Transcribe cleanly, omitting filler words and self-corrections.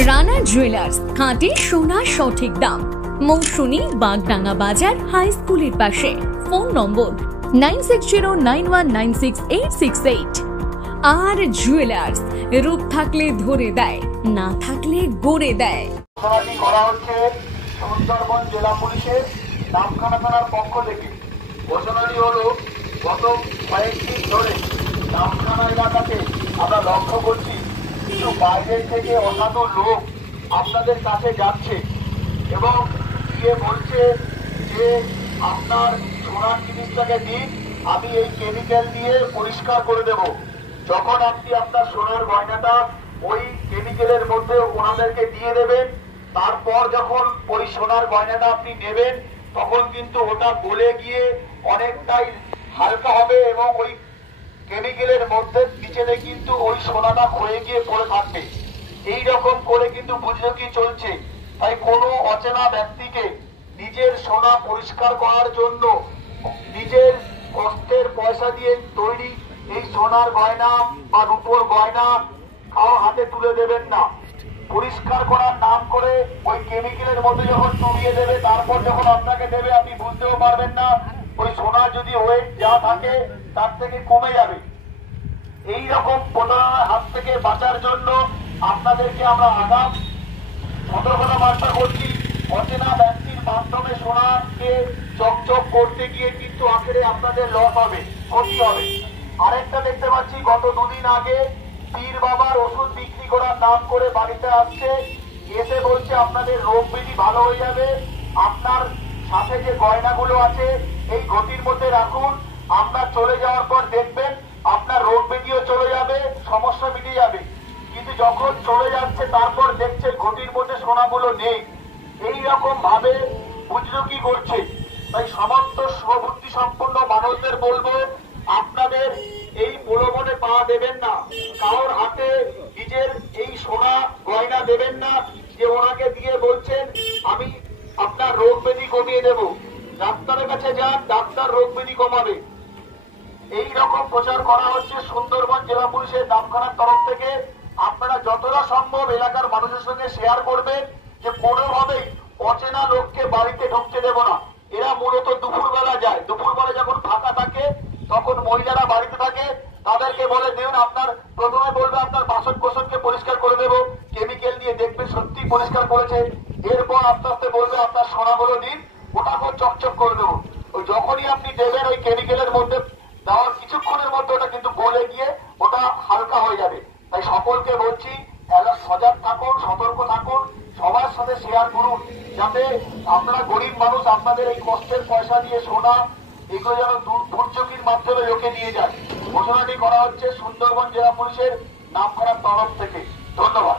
Rana jewellers, খাঁটি সোনা সঠিক দাম। মৌসুমী, বাগডাঙ্গা বাজার, হাই স্কুলের পাশে। ফোন নম্বর 9609196868। আর জুয়েলার্স, রূপ থাকলে ধরে দেয়, না থাকলে গড়ে দেয়। করা হচ্ছে সুন্দরবন জেলা পুলিশের নামখানা থানার পক্ষ থেকে। ঘোষণাটি হলো, গত কয়েকদিন ধরে নামখানা এলাকাতে আমরা লক্ষ্য করছি কিছু বাইরের থেকে অসাধু লোক আপনাদের কাছে যাচ্ছে এবং গিয়ে বলছে যে আপনার সোনার জিনিসটাকে দিন, আমি এই কেমিক্যাল দিয়ে পরিষ্কার করে দেব। যখন আপনি আপনার সোনার গয়নাটা ওই কেমিক্যালের মধ্যে ওনাদেরকে দিয়ে দেবেন, তারপর যখন ওই সোনার গয়নাটা আপনি নেবেন, তখন কিন্তু ওটা গলে গিয়ে অনেকটাই হালকা হবে এবং ওই কেমিক্যালের মধ্যে নিচে কিন্তু ওই সোনাটা ক্ষয়ে গিয়ে পড়ে থাকবে। এই রকম করে কিন্তু বুঝকি চলছে। তাই কোনো অচেনা ব্যক্তিকে নিজের সোনা পরিষ্কার করার জন্য নিজের কষ্টের পয়সা দিয়ে তৈরি এই সোনার গয়না বা রূপোর গয়না কারো হাতে তুলে দেবেন না। পরিষ্কার করার নাম করে ওই কেমিক্যালের মধ্যে যখন চুবিয়ে দেবে, তারপর যখন আপনাকে দেবে আপনি বুঝতেও পারবেন না। ওই সোনার যদি ওয়েট যা থাকে তার থেকে কমে যাবে। এই রকম প্রতারণার হাত থেকে বাঁচার জন্য আপনাদেরকে আমরা আগাম সতর্কতা বার্তা করছি। অচেনা ব্যক্তির মাধ্যমে সোনাকে চকচক করতে গিয়ে কিন্তু আখেরে আপনাদের লস হবে, ক্ষতি হবে। আরেকটা দেখতে পাচ্ছি, গত দুদিন আগে পীর বাবার ওষুধ বিক্রি করার নাম করে বাড়িতে আসছে, এসে বলছে আপনাদের রোগ ব্যাধি ভালো হয়ে যাবে, আপনার সাথে যে গয়নাগুলো আছে এই ঘটির মধ্যে রাখুন, আমরা চলে যাওয়ার পর দেখবেন আপনার রোগ ব্যাধিও চলে যাবে, সমস্যা মিটে যাবে। কিন্তু যখন চলে যাচ্ছে তারপর দেখছে ঘটির মধ্যে সোনাগুলো নেই। এইরকম ভাবে বুজরুকি করছে। তাই সমস্ত সুবুদ্ধি সম্পন্ন মানুষদের বলবো, আপনাদের এই প্রলোভনে পা দেবেন না। কারোর হাতে নিজের এই সোনা গয়না দেবেন না যে ওনাকে দিয়ে বলছেন আমি আপনার রোগ ব্যাধি কমিয়ে দেব। ডাক্তারের কাছে যান, ডাক্তার রোগ ব্যাধি কমাবে। এই রকম প্রচার করা হচ্ছে সুন্দরবন জেলা পুলিশের নামখানার তরফ থেকে। আপনারা যতটা সম্ভব এলাকার মানুষের সঙ্গে শেয়ার করবেন যে কোনোভাবেই অচেনা লোককে বাড়িতে ঢুকতে দেব না। এরা মূলত দুপুরবেলা যায়, দুপুরবেলা যখন ফাঁকা থাকে তখন মহিলারা বাড়িতে থাকে, তাদেরকে বলে দিন আপনার, প্রথমে বলবে আপনার বাসন কোসনকে পরিষ্কার করে দেবো, কেমিক্যাল দিয়ে দেখবেন সত্যি পরিষ্কার করেছে। এরপর আস্তে আস্তে বলবে আপনার সোনাগুলো দিন, ওটাকে চকচক করে দেবো। ওই যখনই আপনি দেবেন ওই কেমিক্যালের মধ্যে দেওয়ার কিছুক্ষণের মধ্যে ওটা কিন্তু গলে গিয়ে ওটা হালকা হয়ে যাবে। তাই সকলকে বলছি, সজাগ থাকুন, সতর্ক থাকুন, সবার সাথে শেয়ার করুন, যাতে আপনারা গরিব মানুষ আপনাদের এই কষ্টের পয়সা দিয়ে সোনা এগুলো যেন দুর্যোগের মাধ্যমে লোকে নিয়ে যায়। ঘোষণাটি করা হচ্ছে সুন্দরবন জেলা পুলিশের নামখানার তরফ থেকে। ধন্যবাদ।